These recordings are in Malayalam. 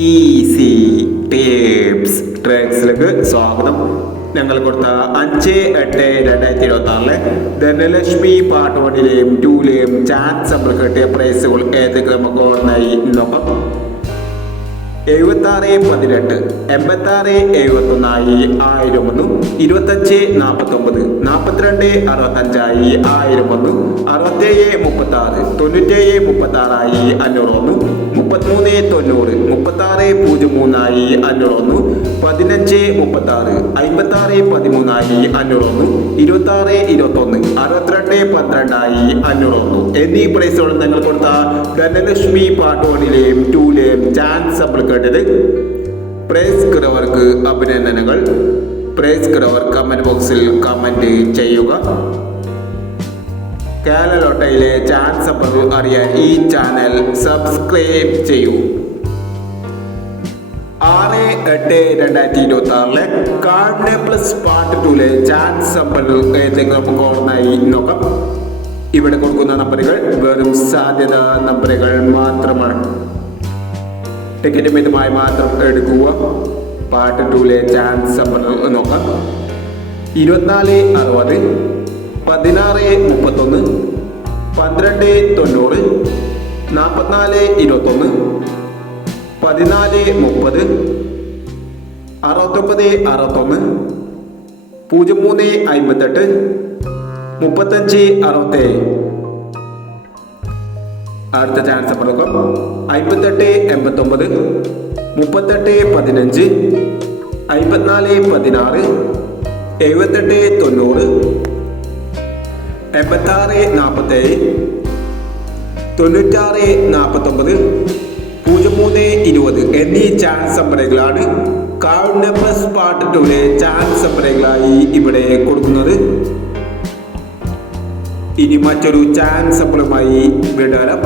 ഈസി ടിപ്സ് ട്രിക്സിലേക്ക് സ്വാഗതം. ഞങ്ങൾ കൊടുത്ത 5/8/2026 ധനലക്ഷ്മി പാർട്ട് 1-ലെയും 2-ലെയും ചാൻസ് നമ്മൾ കിട്ടിയ പ്രൈസുകൾ ഏതൊക്കെ നമുക്ക് ഓർമ്മയായി നോക്കാം. 76-18, 86-71 1001, 25-49, 42-65 1001, 67-36, 97-36 501, 33-90, 36-03 501, 15-36, 56-13 501, 26-21, 62-12 501 എന്നീ പ്രൈസുകൾ നിങ്ങൾ കൊടുത്ത ധനലക്ഷ്മി പാർട്ട് 1-ലെയും 2-ലെയും ചാൻസ് നമ്മൾ കേട്ടത്. പ്രൈസ് കിടവർക്ക് അഭിനന്ദനങ്ങൾ. പ്രൈസ് കിടവർ കമന്റ് ബോക്സിൽ കമന്റ് ചെയ്യുക. കേരള ലോട്ടറിയിലെ ചാൻസ് അപ്പോൾ അറിയാൻ ഈ ചാനൽ സബ്സ്ക്രൈബ് ചെയ്യൂ. 6/8/2026 കാർഡ് പ്ലസ് പാർട്ട് 2-ലെ ചാൻസ് അപ്പോൾ ഏതെങ്കിലും നമുക്ക് ഓർമ്മയായി നോക്കാം. ഇവിടെ കൊടുക്കുന്ന നമ്പറുകൾ വെറും സാധ്യത നമ്പറുകൾ മാത്രമാണ്. ടിക്കറ്റ് മിതമായി മാത്രം എടുക്കുക. പാർട്ട് 2-ലെ ചാൻസ് നമ്മൾ നോക്കാം. 24-60, 16-31, 12-90, 44-21, 14-30, 69-61, 03-58, 35-67. അടുത്ത ചാൻസ് കൊടുക്കാം. 58-89, 38-15, 54-16, 78-90, 86-47, 96-49, 03-20 എന്നീ ചാൻസ് നമ്പറുകളാണ് കാർഡ് പ്ലസ് പാർട്ട് 2-ലെ ചാൻസ് നമ്പറുകളായി ഇവിടെ കൊടുക്കുന്നത്. ഇനി മറ്റൊരു ചാൻസ് നമ്പറുമായി വിടാം.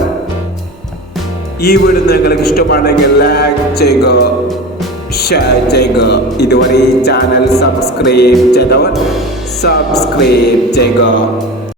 ഈ വീഡിയോ നിങ്ങൾക്ക് ഇഷ്ടമാണെങ്കിൽ ലൈക്ക് ചെയ്യുക, ഷെയർ ചെയ്യുക. ഇതുവരെ ഈ ചാനൽ സബ്സ്ക്രൈബ് ചെയ്തവർ സബ്സ്ക്രൈബ് ചെയ്യുക.